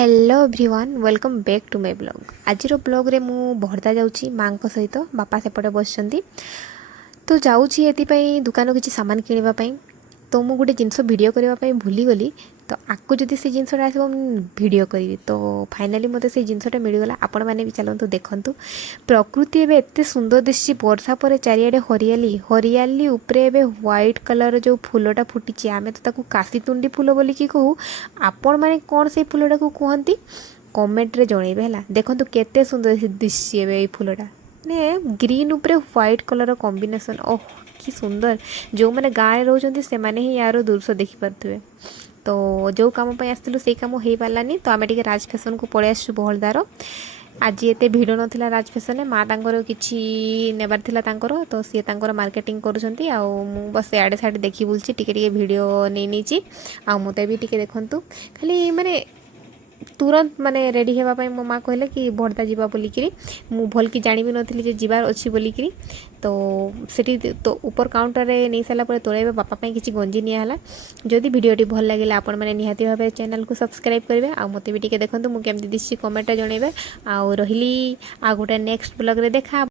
Hello everyone welcome back to my blog. आज blog रे मु बहरदा जाऊँगी माँ सहित बापा सेपटे बस तो जाऊँगी ये दुकान किसी सामान किणापी तो मुझे गोटे जिनस भिड करने भूलीगली तो आपको जदि से जिनसा आसो भिड करी तो फाइनाली मत से जिनसा मिलगला आपण मैंने भी चलतु देखूँ प्रकृति एवं एत सुंदर दिशि वर्षा पर चारिड़े हरियाली हरियाली उपरे एवं व्हाइट कलर जो फूलटा फुटी आम तो काशीतुंडी फूल बोलिकी कहू आपण मैंने कौन से फूलटा को कहती कमेंट जनइबे है देखो केते सुंदर दिशि ए फूलटा ने ग्रीन उपरे व्हाइट कलर कॉम्बिनेशन ओह कि सुंदर जो मैंने गाँव में रोचते से मैंने ही यार दृश्य देखिपे तो जो कम आसलु से कम हो पारानी तो आम टे राज फैशन को पलि आसु बहलदार आज एत भिड़ नाला राज फैशन माँ तांकर किसी नेबार थिला तांकर तो सी तांकर मार्केटिंग करुँच बस आड़े साड़े देखी बुलची टिके भिडियो नहीं आ मत भी टिके देखु खाली माने तुरंत माने रेडी होगापाई मो माँ कहले कि बड़दा जावा बोलिकी मु भल कि जानी भी नथिली जे जीवार अच्छी बोलिकी तो सेठी तो ऊपर काउंटर रे नहीं सारा पर तोड़े बापा किसी गंजी निला जदि भिडियोटी भल लगे आपण मैंने निहाती भाव चैनल को सब्सक्राइब करेंगे आ मत भी टिके देखो मुझे केमती दिशि कमेंट जनइबे आ रही आ गोटे नेक्स्ट ब्लॉग रे देखा।